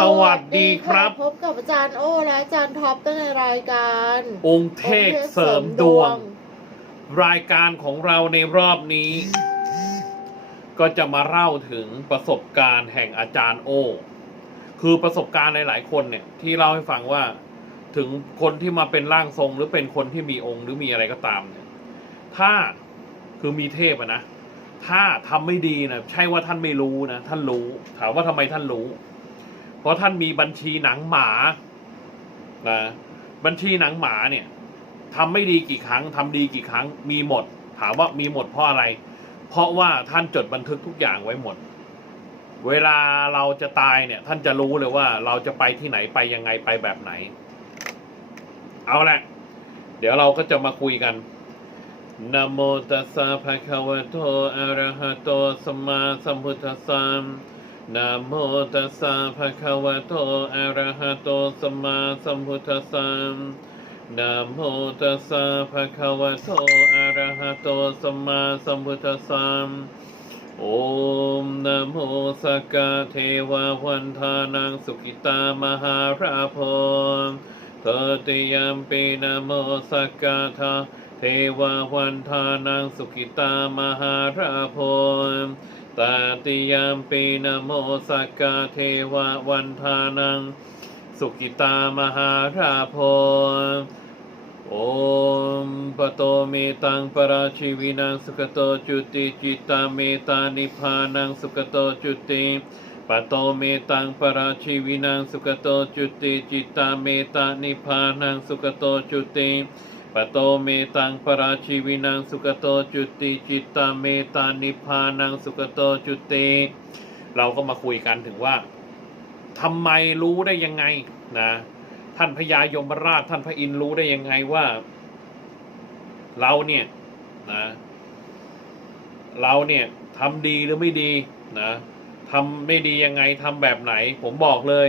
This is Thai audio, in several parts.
สวัสดีครับ พบกับอาจารย์โอและอาจารย์ท็อปในรายการ องค์เทพเสริมดวง รายการของเราในรอบนี้ ก็จะมาเล่าถึงประสบการณ์แห่งอาจารย์โอ คือประสบการณ์หลาย ๆ คนเนี่ยที่เล่าให้ฟังว่า ถึงคนที่มาเป็นร่างทรง หรือเป็นคนที่มีองค์หรือมีอะไรก็ตามเนี่ยถ้าคือมีเทพอะนะถ้าทำไม่ดีนะใช่ว่าท่านไม่รู้นะท่านรู้ ถามว่าทำไมท่านรู้เพ ราะท่านมีบัญชีหนังหมานะบัญชีหนังหมาเนี่ยทำไม่ดีกี่ครั้งทำดีกี่ครั้งมีหมด ถามว่ามีหมดเพราะอะไร เพราะว่าท่านจดบันทึกทุกอย่างไว้หมด เวลาเราจะตายเนี่ย ท่านจะรู้เลยว่าเราจะไปที่ไหนไปยังไงไปแบบไหน เอาละเดี๋ยวเราก็จะมาคุยกันนะโมตัสสะภะคะวะโตอะระหะโตสัมมาสัมพุทธัสสะ นะโมตัสสะภะคะวะโต อะระหะโต สัมมาสัมพุทธัสสะนะโมตัสสะภะคะวะโต อะระหะโต สัมมาสัมพุทธัสสะโอมนะโมสักกะเทวะวันทานังสุขิตามหาราโพเตติยมปีนะโมสักกะทาเทวาวันทานังสุขิตามหาราโพ ตาติยมปีนโมสักกะเทวาวันทานัง สุขิตามหาราโพโอมปโตเมตังปราชีวินังสุขโตจุติจิตตาเมตานิพพานังสุขโตจุติปโตเมตังปราชีวินังสุขโตจุติจิตตาเมตานิพพานังสุขโตจุติ ปโตเมตังปราชีวินังสุขโตจุติจิตตาเมตานิพพานังสุขโตจุติเราก็มาคุยกันถึงว่าทำไมรู้ได้ยังไงนะท่านพญายมราชท่านพระอินทร์รู้ได้ยังไงว่า เราเนี่ยนะเราเนี่ยทำดีหรือไม่ดีนะทำไม่ดียังไงทำแบบไหน ผมบอกเลย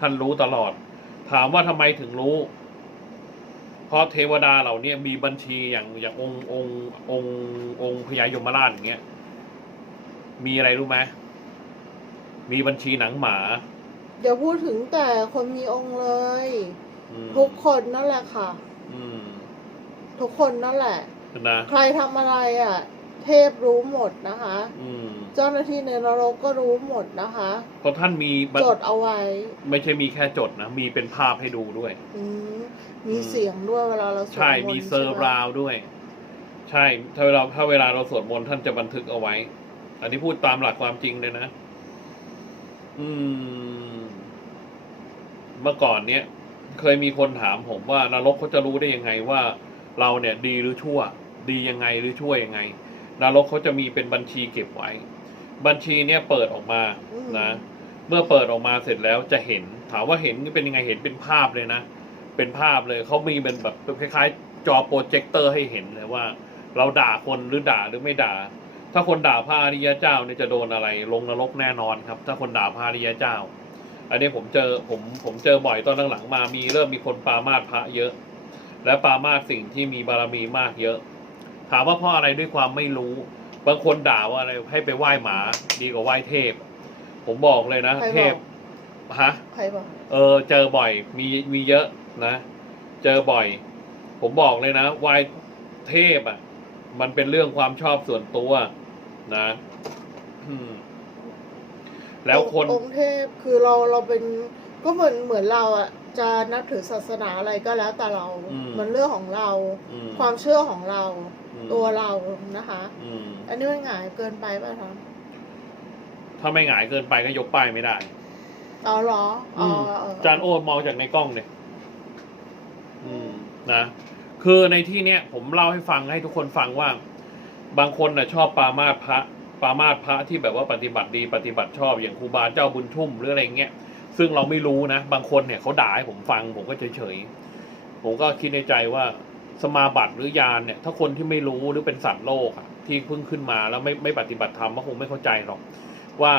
ท่านรู้ตลอด ถามว่าทำไมถึงรู้ เพราะเทวดาเหล่าเนี้มีบัญชีอย่างอย่างองค์องค์องค์องค์พญายมราชอย่างเงี้ย มีอะไรรู้ไหมมีบัญชีหนังหมาอย่าพูดถึงแต่คนมีองค์เลย อืมทุกคนนั่นแหละค่ะ อืมทุกคนนั่นแหละ นะใครทำอะไรอะ เทพรู้หมดนะคะ อืมเจ้าหน้าที่ในนรกก็รู้หมดนะคะ เพราะท่านมีบัญจดเอาไว้ ไม่ใช่มีแค่จดนะ มีเป็นภาพให้ดูด้วย อืม มีอืมเสียงด้วยเวลาเราสวดใช่นต์มีเซอร์ใช่ไหราวด้วย ใช่ ถ้าเวลาถ้าเวลาเราสวดมนต์ท่านจะบันทึกเอาไว้ อันนี้พูดตามหลักความจริงเลยนะ อืม เมื่อก่อนเนี้ยเคยมีคนถามผมว่านรกเขาจะรู้ได้ยังไงว่า เราเนี่ย ดีหรือชั่ว ดียังไงหรือชั่วยังไง นรกเขาจะมีเป็นบัญชีเก็บไว้ บัญชีเนี่ยเปิดออกมานะเมื่อเปิดออกมาเสร็จแล้วจะเห็น ถามว่าเห็นเป็นยังไงเห็นเป็นภาพเลยนะ เป็นภาพเลยเขามีเป็นแบบคล้ายๆ จอโปรเจคเตอร์ให้เห็นเลยว่า เราด่าคนหรือด่าหรือไม่ด่า ถ้าคนด่าพระอริยเจ้าเนี่ยจะโดนอะไรลงนรกแน่นอนครับ ถ้าคนด่าพระอริยเจ้า อันนี้ผมเจอผมผมเจอบ่อยตอนหลังๆมามีเริ่มมีคนปรามาสพระเยอะ และปรามาสสิ่งที่มีบารมีมากเยอะ ถามว่าเพราะอะไรด้วยความไม่รู้ บางคนด่าว่าอะไรให้ไปไหว้หมาดีกว่าไหว้เทพ ผมบอกเลยนะใครเทบอพกฮะใครบอกเออเจอบ่อยมีมีเยอะ นะ เจอบ่อย ผมบอกเลยนะวายเทพอะ มันเป็นเรื่องความชอบส่วนตัวนะอืมแล้วคนองค์เทพคือเราเราเป็นก็เหมือนเหมือนเราอะจะนับถือศาสนาอะไรก็แล้วแต่เราอืมมันเรื่องของเราอืมความเชื่อของเราอืมตัวเรานะคะอืมอันนี้มันหงายเกินไปป่ะคะถ้าไม่หงายเกินไปก็ยกป้ายไม่ได้อ๋อเหรออ๋อเออจานโอมองจากในกล้องเนี่ยอืม นะคือในที่เนี้ยผมเล่าให้ฟังให้ทุกคนฟังว่า บางคนน่ะชอบปามาพระปามาพระที่แบบว่าปฏิบัติดีปฏิบัติชอบอย่างครูบาเจ้าบุญชุ่มหรืออะไรเงี้ยซึ่งเราไม่รู้นะ บางคนเนี่ยเขาด่าให้ผมฟัง ผมก็เฉยๆผมก็คิดในใจว่าสมาบัติหรือยานเนี่ย ถ้าคนที่ไม่รู้หรือเป็นสัตว์โลกอะที่เพิ่งขึ้นมาแล้วไม่ไม่ปฏิบัติธรรมก็คงไม่เข้าใจหรอกว่า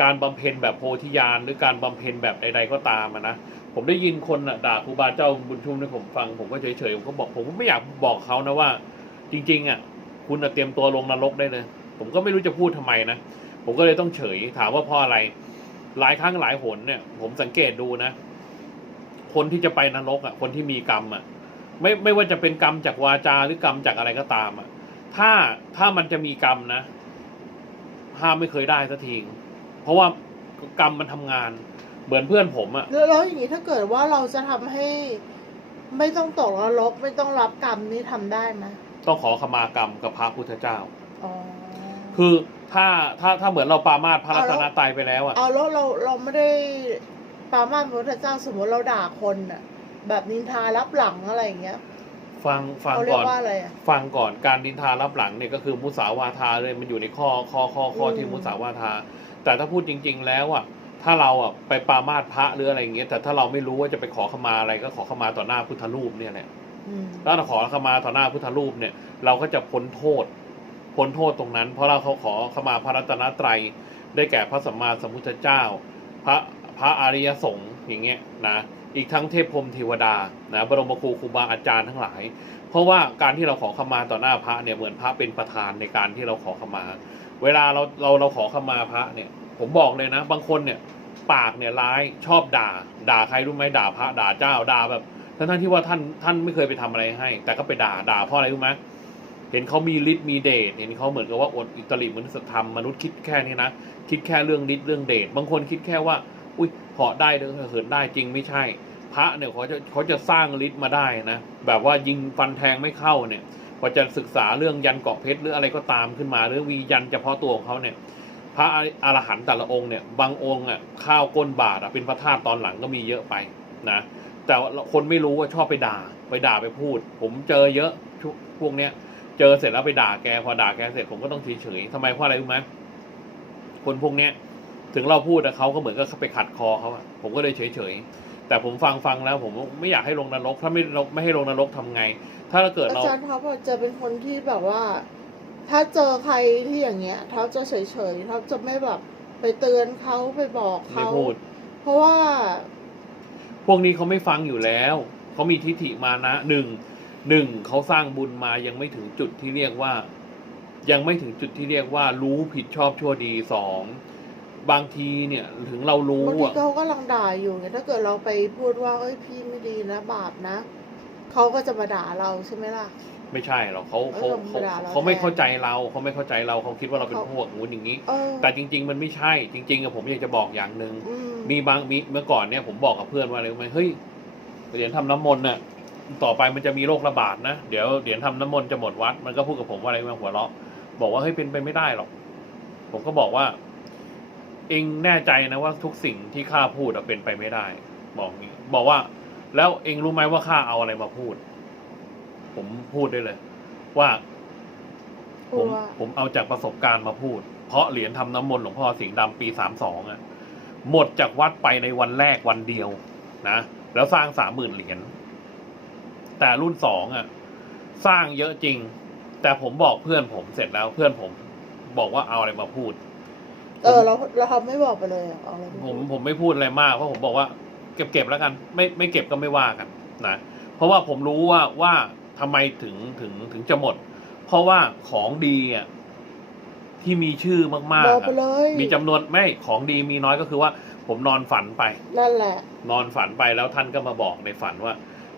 การบำเพ็ญแบบโพธิญาณหรือการบำเพ็ญแบบใด ๆก็ตามอะนะ ผมได้ยินคนด่าครูบาเจ้าบุญชุ่มให้ผมฟังผมก็เฉยๆผมก็บอกผมก็ไม่อยากบอกเขานะว่า จริง ๆ อะ คุณเตรียมตัวลงนรกได้เลย ผมก็ไม่รู้จะพูดทำไมนะผมก็เลยต้องเฉยถามว่าเพราะอะไร หลายครั้งหลายหนเนี่ย ผมสังเกตดูนะ คนที่จะไปนรกอะ คนที่มีกรรมอะ ไม่ไม่ว่าจะเป็นกรรมจากวาจาหรือกรรมจากอะไรก็ตามอะ ถ้าถ้ามันจะมีกรรมนะห้ามไม่เคยได้สักทีเพราะว่ากรรมมันทำงาน เหมือนเพื่อนผมอะแล้วแล้วอย่างนี้ถ้าเกิดว่าเราจะทำให้ ไม่ต้องตกนรกไม่ต้องรับกรรมนี่ทำได้ไหมต้องขอขมากรรมกับพระพุทธเจ้า อ๋อ คือถ้าถ้าถ้าเหมือนเราปรามาสพระรัตนเอาแล้วตรัยไปแล้วอะเอาแล้วเราเราไม่ได้ปรามาสพระพุทธเจ้าสมมติเราด่าคนน่ะแบบนินทารับหลังอะไรอย่างเงี้ยฟังฟังเขาเรียก่อกน ว่าอะไรอะฟังก่อนการดินทารับหลังเนี่ยก็คือมุสาวาทาเลยมันอยู่ในข้อข้อข้อข้ออืมที่มุสาวาทา แต่ถ้าพูดจริง ๆ แล้วอะ ถ้าเราอะไปปรามาสพระหรืออะไรอย่างเงี้ยแต่ถ้าเราไม่รู้ว่าจะไปขอขมาอะไรก็ขอขมาต่อหน้าพุทธรูปเนี่ยแหละอืมถ้าเราขอขมาต่อหน้าพุทธรูปเนี่ย เราก็จะพ้นโทษ พ้นโทษตรงนั้น เพราะเราเขาขอขมาพระรัตนตรัย ได้แก่พระสัมมาสัมพุทธเจ้า พระพระอริยสงฆ์อย่างเงี้ยนะอีกทั้งเทพพรหมเทวดานะบรมครูครูบาอาจารย์ทั้งหลาย เพราะว่าการที่เราขอขมาต่อหน้าพระเนี่ยเหมือนพระเป็นประธานในการที่เราขอขมา เวลาเราเราเราขอขมาพระเนี่ย ผมบอกเลยนะ บางคนเนี่ย ปากเนี่ยร้ายชอบด่า ด่าใครรู้ไหมด่าพระด่าเจ้าด่าแบบทั้งท่านที่ว่าท่านท่านไม่เคยไปทำอะไรให้ แต่ก็ไปด่าด่าเพราะอะไรรู้ไหมเห็นเขามีฤทธิ์มีเดชเห็นเขาเหมือนกับว่าอดอิตริมนุษยธรรมมนุษย์คิดแค่นี้นะคิดแค่เรื่องฤทธิ์เรื่องเดชบางคนคิดแค่ว่า อุ้ยเหาะได้เดินเหินได้จริงไม่ใช่ พระเนี่ยเขาจะเขาจะสร้างฤทธิ์มาได้นะแบบว่ายิงฟันแทงไม่เข้าเนี่ยพอจะศึกษาเรื่องยันเกาะเพชรหรืออะไรก็ตามขึ้นมาหรือวียันเฉพาะตัวของเขาเนี่ย พระอรหันต์แต่ละองค์เนี่ยบางองค์อะข้าวก้นบาทอะเป็นพระธาตุตอนหลังก็มีเยอะไปนะแต่ว่าคนไม่รู้ว่าชอบไปด่าไปด่าไปพูด ผมเจอเยอะพวกเนี้ย เจอเสร็จแล้วไปด่าแกพอด่าแกเสร็จผมก็ต้องเฉยๆทำไมเพราะอะไรรู้ไหมคนพวกเนี้ยถึงเราพูดแต่เขาก็เหมือนกับเขาไปขัดคอเขาอะผมก็เลยเฉยๆแต่ผมฟังฟังแล้ว ผมไม่อยากให้ลงนรก ถ้าไม่ไม่ให้ลงนรกทำไง ถ้าเกิดอาเราจารย์ท็อปอจะเป็นคนที่แบบว่า ถ้าเจอใครที่อย่างเงี้ยท็อปจะเฉยๆท็อปจะไม่แบบไปเตือนเขาไปบอกไม่เขาพูด เพราะว่า พวกนี้เขาไม่ฟังอยู่แล้ว เขามีทิฏฐิมานะหนึ่งหนึ่งเขาสร้างบุญมายังไม่ถึงจุดที่เรียกว่า ยังไม่ถึงจุดที่เรียกว่า รู้ผิดชอบชั่วดีสองบางทีเนี่ยถึงเรารู้บางทีอะเขาก็ลังด่าอยู่ไงถ้าเกิดเราไปพูดว่าเอ้ยพี่ไม่ดีนะบาปนะเขาก็จะมาด่าเราใช่ไหมล่ะ ไม่ใช่หรอกเขาเขาเออเขาธรรมดาเราเขาไม่แทนเข้าใจเราเขาไม่เข้าใจเราเขาคิดว่าเราเป็นเขาพวกงูนอย่างนี้เออแต่จริง ๆ มันไม่ใช่ จริงๆอะผมอยากจะบอกอย่างหนึ่งอืมมีบางมีเมื่อก่อนเนี่ยผมบอกกับเพื่อนว่าอะไรรู้ไหมเฮ้ยเหรียญทำน้ำมนต์น่ะต่อไปมันจะมีโรคระบาดนะเดี๋ยวเหรียญทำน้ำมนต์จะหมดวัด มันก็พูดกับผมว่าอะไรมาหัวเราะบอกว่าเฮ้ยเป็นไปไม่ได้หรอก ผมก็บอกว่า เองแน่ใจนะว่าทุกสิ่งที่ข้าพูดอะเป็นไปไม่ได้ บอกงี้บอกว่า แล้วเองรู้ไหมว่าข้าเอาอะไรมาพูด ผมพูดได้เลย ว่าพูผดมว่าผมเอาจากประสบการณ์มาพูด เพราะเหรียญทำน้ำมนต์หลวงพ่อสิงห์ดำปีสามสองอะหมดจากวัดไปในวันแรกวันเดียวนะแล้วสร้างสามหมื่นเหรียญแต่รุ่นสองอะสร้างเยอะจริง แต่ผมบอกเพื่อนผมเสร็จแล้วเพื่อนผม บอกว่าเอาอะไรมาพูด เออเราเราทำไม่บอกไปเลยอะเอาอะไรไปผมพูดผมไม่พูดอะไรมากเพราะผมบอกว่าเก็บเก็บแล้วกัน ไม่ไม่เก็บก็ไม่ว่ากันนะเพราะว่าผมรู้ว่าว่า ทำไมถึงถึงถึงจะหมด เพราะว่าของดีอะที่มีชื่อมากบๆอกอะไปเลยมีจำนวนไม่ของดีมีน้อยก็คือว่า ผมนอนฝันไป นั่นแหละ นอนฝันไปแล้วท่านก็มาบอกในฝันว่า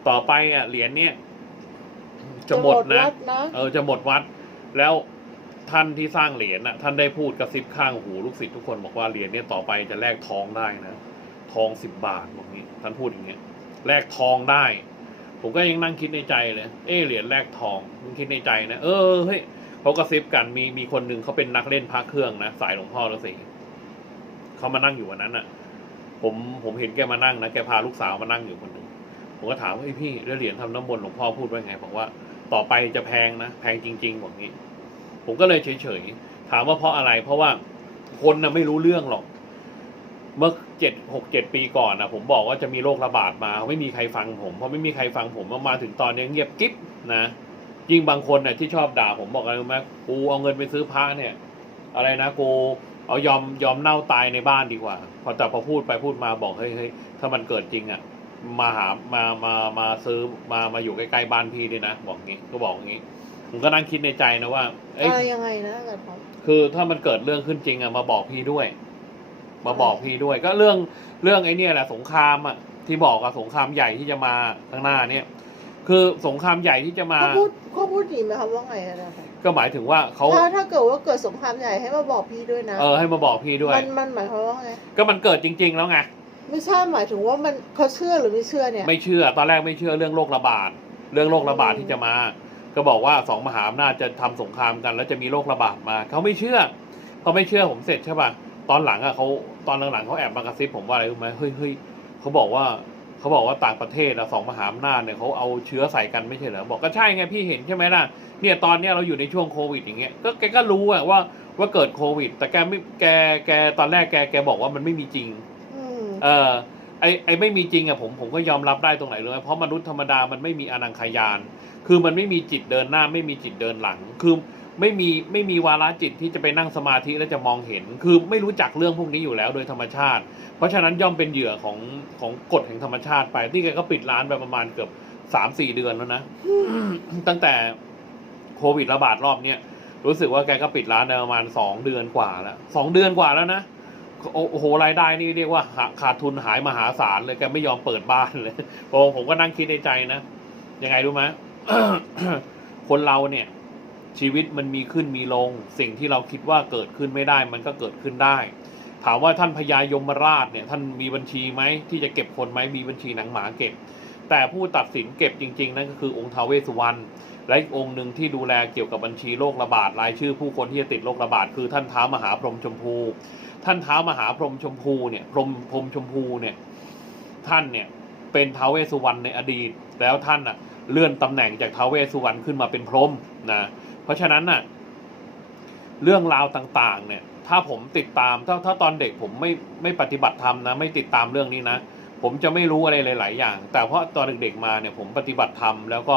ต่อไปอะเหรียญเนี้ยจะหมดนะวัดนะเออจะหมดวัด แล้วท่านที่สร้างเหรียญน่ะ ท่านได้พูดกระซิบข้างหูลูกศิษย์ทุกคนบอกว่าเหรียญเนี่ยต่อไปจะแลกทองได้นะทองสิบบาทบอกนี้ ท่านพูดอย่างเงี้ยแลกทองได้ ผมก็ยังนั่งคิดในใจเลย เออเหรียญแลกทองมันคิดในใจนะ เออ เฮ้ยเขากระซิบกัน มี มีคนหนึ่งเขาเป็นนักเล่นพระเครื่องนะ สายหลวงพ่อฤาษีเขามานั่งอยู่วันนั้นน่ะ ผม ผมเห็นแกมานั่งนะ แกพาลูกสาวมานั่งอยู่คนหนึ่งผมก็ถามว่าเฮ้พี่แล้วเหรียญทำน้ำมนต์หลวงพ่อพูดว่าไง บอกว่า ต่อไปจะแพงนะ แพงจริงๆบอกงี้ ผมก็เลยเฉยๆ ถามว่าเพราะอะไร เพราะว่าคนนะไม่รู้เรื่องหรอก เมื่อเจ็ดหกเจ็ดปีก่อนนะผมบอกว่าจะมีโรคระบาดมาไม่มีใครฟังผมเพราะไม่มีใครฟังผมมามาถึงตอนนี้เงียบกิ๊บนะยิ่งบางคนน่ะที่ชอบด่าผมบอกอะไรรู้ไหมกูเอาเงินไปซื้อพระเนี่ย อะไรนะกูเอายอมยอมเน่าตายในบ้านดีกว่า พอแต่พอพูดไปพูดมาบอกเฮ้ยเฮ้ยถ้ามันเกิดจริงอะมาหามามามาซื้อมามาอยู่ใกล้ๆบ้านพี่ด้วยนะบอกงี้ก็บอกงี้ผมก็นั่งคิดในใจนะว่าเอ้ยอะไรยังไงนะอาจารย์ท็อปคือถ้ามันเกิดเรื่องขึ้นจริงอะมาบอกพี่ด้วย มาบอกพี่ด้วย ก็เรื่องเรื่องไอ้เนี่ยแหละสงครามอะที่บอกอะสงครามใหญ่ที่จะมาข้างหน้าเนี่ย คือสงครามใหญ่ที่จะมาเขาพูดเขาพูดดีไหมคะว่าไงอะนะคะก็หมายถึงว่าเขาถ้าถ้าเกิดว่าเกิดสงครามใหญ่ให้มาบอกพี่ด้วยนะเออให้มาบอกพี่ด้วย มันมันหมายความว่าไงก็มันเกิดจริง ๆ แล้วไงไม่ใช่หมายถึงว่ามันเขาเชื่อหรือไม่เชื่อเนี่ย ไม่เชื่อตอนแรกไม่เชื่อเรื่องโรคระบาดเรื่องโรคระบาดที่จะมา ก็บอกว่าสองมหาอำนาจจะทำสงครามกัน แล้วจะมีโรคระบาดมาเขาไม่เชื่อเขาไม่เชื่อผมเสร็จใช่ป่ะ ตอนหลังอะเขาตอนหลังๆเขาแอบมากระซิบผมว่าอะไรรู้ไหมเฮ้ยเฮ้ยเขาบอกว่าเขาบอกว่าต่างประเทศอะสองมหาอำนาจเนี่ยเขาเอาเชื้อใส่กันไม่ใช่เหรอบอกก็ใช่ไงพี่เห็นใช่ไหมล่ะเนี่ยตอนเนี้ยเราอยู่ในช่วงโควิดอย่างเงี้ยก็แกก็รู้อะว่าว่าเกิดโควิด แต่แกไม่แกแกตอนแรกแกแกบอกว่ามันไม่มีจริง อืมเออไอไอไม่มีจริงอะผมผมก็ยอมรับได้ตรงไหนเลยเพราะมนุษย์ธรรมดามันไม่มีอนังคายาน คือมันไม่มีจิตเดินหน้าไม่มีจิตเดินหลัง คือ ไม่มีไม่มีวาระจิตที่จะไปนั่งสมาธิแล้วจะมองเห็น คือไม่รู้จักเรื่องพวกนี้อยู่แล้วโดยธรรมชาติ เพราะฉะนั้นย่อมเป็นเหยื่อของของกฎแห่งธรรมชาติไปที่แกก็ปิดร้านไปประมาณเกือบสามสี่เดือนแล้วนะตั้งแต่โควิดระบาดรอบเนี้ยรู้สึกว่าแกก็ปิดร้านไปประมาณสองเดือนกว่าแล้วสองเดือนกว่าแล้วนะโอ้โหรายได้นี่เรียกว่าหาขาดทุนหายมหาศาลเลยแกไม่ยอมเปิดบ้านเลยผมผมก็นั่งคิดในใจนะยังไงรู้ไหมคนเราเนี่ย ชีวิตมันมีขึ้นมีลง สิ่งที่เราคิดว่าเกิดขึ้นไม่ได้มันก็เกิดขึ้นได้ ถามว่าท่านพญายมราชเนี่ยท่านมีบัญชีไหมที่จะเก็บคนไหมมีบัญชีหนังหมาเก็บ แต่ผู้ตัดสินเก็บจริง ๆ นั่นก็คือองค์ทาวเวสุวรรณและอีกองค์หนึ่งที่ดูแลเกี่ยวกับบัญชีโรคระบาดรายชื่อผู้คนที่จะติดโรคระบาดคือท่านท้าวมหาพรหมชมพู ท่านท้ามหาพรหมชมพูเนี่ยพรหมพรหมชมพูเนี่ยท่านเนี่ยเป็นท้าวเวสสุวรรณในอดีต แล้วท่านอะ เลื่อนตำแหน่งจากท้าวเวสสุวรรณขึ้นมาเป็นพรหมนะเพราะฉะนั้นน่ะเรื่องราวต่างๆ เนี่ย ถ้าผมติดตามถ้าถ้าตอนเด็กผมไม่ไม่ปฏิบัติธรรมนะ ไม่ติดตามเรื่องนี้นะ ผมจะไม่รู้อะไรหลาย ๆ อย่าง แต่เพราะตอนเด็กๆมาเนี่ย ผมปฏิบัติธรรมแล้วก็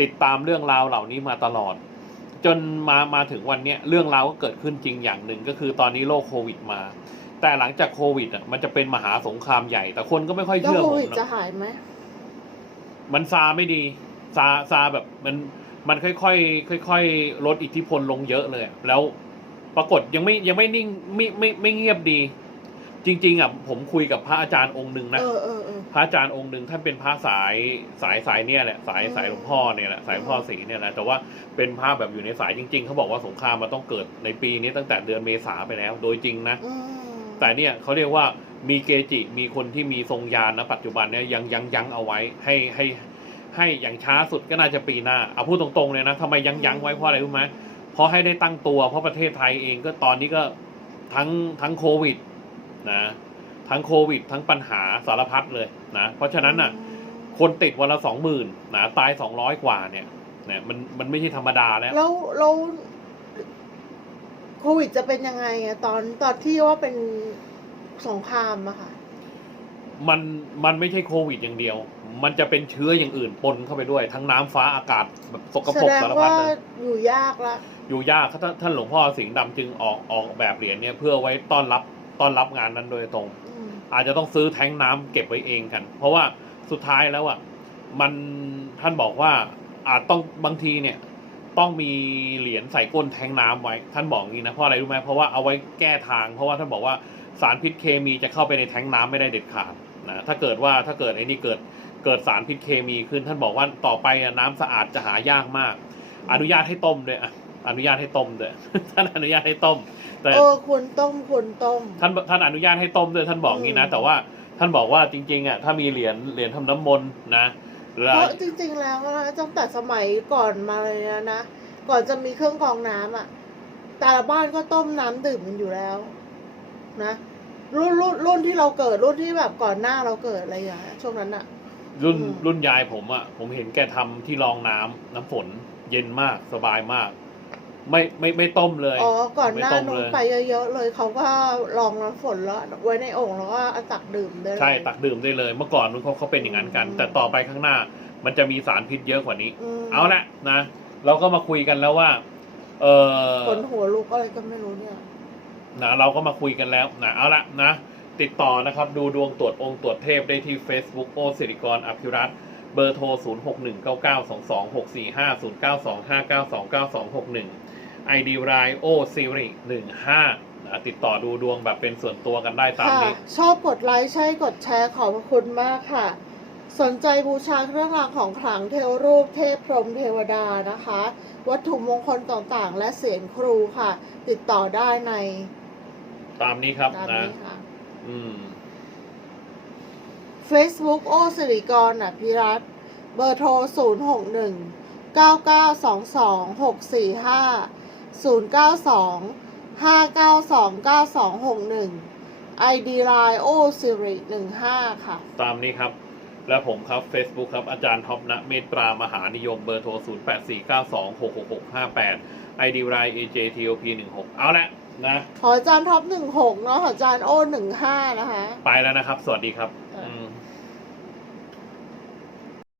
ติดตามเรื่องราวเหล่านี้มาตลอด จนมามาถึงวันเนี้ยเรื่องราวก็เกิดขึ้นจริงอย่างหนึ่งก็คือตอนนี้โรคโควิดมา แต่หลังจากโควิดอะมันจะเป็นมหาสงครามใหญ่ แต่คนก็ไม่ค่อยแล้วเชื่อโคผมวิดจะนะหายไหมมันซาไม่ดี ซาซาแบบมันมันค่อยๆค่อยๆลดอิทธิพลลงเยอะเลยอะแล้วปรากฏยังไม่ยังไม่นิ่งไม่ไม่ไม่เงียบดี จริง ๆอะผมคุยกับพระอาจารย์องค์หนึ่งนะ เออเออเออ พระอาจารย์องค์หนึ่งท่านเป็นพระสายสายสายเนี่ยแหละสายสายหลวงพ่อเนี่ยแหละสายหลวงพ่อศรีเนี่ยแหละแต่ว่าเป็นพระแบบอยู่ในสายจริง ๆเขาบอกว่าสงครามมันต้องเกิดในปีนี้ตั้งแต่เดือนเมษาไปแล้ว โดยจริงนะ อืมแต่เนี่ยเขาเรียกว่ามีเกจิมีคนที่มีทรงยานนะปัจจุบันเนี่ยยังยังยังเอาไว้ให้ให้ ให้อย่างช้าสุดก็น่าจะปีหน้าเอาพูดตรงๆเลยนะทำไมยังยังไว้เพราะอะไรรู้ไหมเพราะให้ได้ตั้งตัวเพราะประเทศไทยเองก็ตอนนี้ก็ทั้งทั้งโควิดนะทั้งโควิด ทั้งปัญหาสารพัดเลยนะเพราะฉะนั้นอะคนติดวันละสองหมื่นนะตายสองร้อยกว่าเนี่ยเนี่ยมันมันไม่ใช่ธรรมดาแล้วแล้วแล้วโควิดจะเป็นยังไงอะตอนตอนที่ว่าเป็นสงครามอะค่ะ มันมันไม่ใช่โควิดอย่างเดียว มันจะเป็นเชื้ออย่างอื่นปนเข้าไปด้วย ทั้งน้ำฟ้าอากาศแบบสกแสปรกดงสารพัดว่าเลยอยู่ยากละอยู่ยากท่านท่านหลวงพ่อสิงห์ดำจึงออกออกแบบเหรียญเนี่ยเพื่อไว้ต้อนรับต้อนรับงานนั้นโดยตรง อืมอาจจะต้องซื้อแท้งน้ำเก็บไว้เองกัน เพราะว่าสุดท้ายแล้วอะมันท่านบอกว่าอาจต้องบางทีเนี่ย ต้องมีเหรียญใส่ก้นแท้งน้ำไว้ ท่านบอกอย่างนี้นะเพราะอะไรรู้ไหมเพราะว่าเอาไว้แก้ทาง เพราะว่าท่านบอกว่าสารพิษเคมีจะเข้าไปในแท้งน้ำไม่ได้เด็ดขาด นะถ้าเกิดว่าถ้าเกิดไอ้นี่เกิดเกิดสารพิษเคมีขึ้น ท่านบอกว่าต่อไปอะน้ำสะอาดจะหายากมาก อนุญาตให้ต้มด้วยอะอนุญาตให้ต้มด้วยท่านอนุญาตให้ต้ม แต่เออควรต้มควรต้ม ท่านท่านอนุญาตให้ต้มด้วยท่านบอกงี้นะอืมแต่ว่าท่านบอกว่าจริงๆอะถ้ามีเหรียญเหรียญทำน้ำมนต์นะหรือเพราะจริง ๆ แล้วนะตั้งแต่สมัยก่อนมาเลยนะนะก่อนจะมีเครื่องกรองน้ำอะแต่ละบ้านก็ต้มน้ำดื่มกันอยู่แล้ว นะ รุ่นรุ่นรุ่นที่เราเกิดรุ่นที่แบบก่อนหน้าเราเกิดอะไรอย่างเงี้ยช่วงนั้นอะรุ่นอืม รุ่นยายผมอะผมเห็นแกทำที่รองน้ำน้ำฝน เย็นมากสบายมาก ไม่ไม่ไม่ต้มเลยอ๋อก่อนหน้าไม่ต้มนู้นเลยไปเยอะๆเลยเขาก็ลองน้ำฝนแล้วไว้ในโอ่งแล้วก็เอาตักดื่มได้เลย ใช่ตักดื่มได้เลย เมื่อก่อนเขาเขาเป็นอย่างนั้นกัน อืม แต่ต่อไปข้างหน้า มันจะมีสารพิษเยอะกว่านี้ มเอาละนะ เราก็มาคุยกันแล้วว่า เออขนหัวลุกอะไรก็ไม่รู้เนี่ย นะเราก็มาคุยกันแล้วนะเอาละนะ ติดต่อนะครับดูดวงตรวจองค์ตรวจเทพได้ที่ Facebook โอสิริกรอภิรัตน์เบอร์โทร 0 6 1 9 9 2 2 6 4 5 0 9 2 5 9 2 9 2 6 1 ID รายโอซิริ15นะติดต่อดูดวงแบบเป็นส่วนตัวกันได้ตามค่ะนี้ ชอบกดไลค์ใช่กดแชร์ขอบพระคุณมากค่ะ สนใจบูชาเครื่องรางของขลังเทวรูปเทพพรหมเทวดานะคะ วัตถุมงคลต่างๆ และเสียงครูค่ะ ติดต่อได้ใน ตามนี้ครับตามนะ นี้ค่ะ อืม Facebook โอสิริกรอภิรัตน์เบอร์โทร 0 6 1 9 9 2 2 6 4 5 0 9 2 5 9 2 9 2 6 1 ID Line โอสิริ15 ค่ะ ตามนี้ครับ และผมครับ Facebook ครับ อาจารย์ท็อปนะเมตตรามหานิยมเบอร์โทร 0 8 4 9 2 6 6 6 5 8 ID r i AJTOP 1 6 เอาละ นะขออาจารย์ท็อป16เนาะขออาจารย์โอ15นะคะ ไปแล้วนะครับ สวัสดีครับ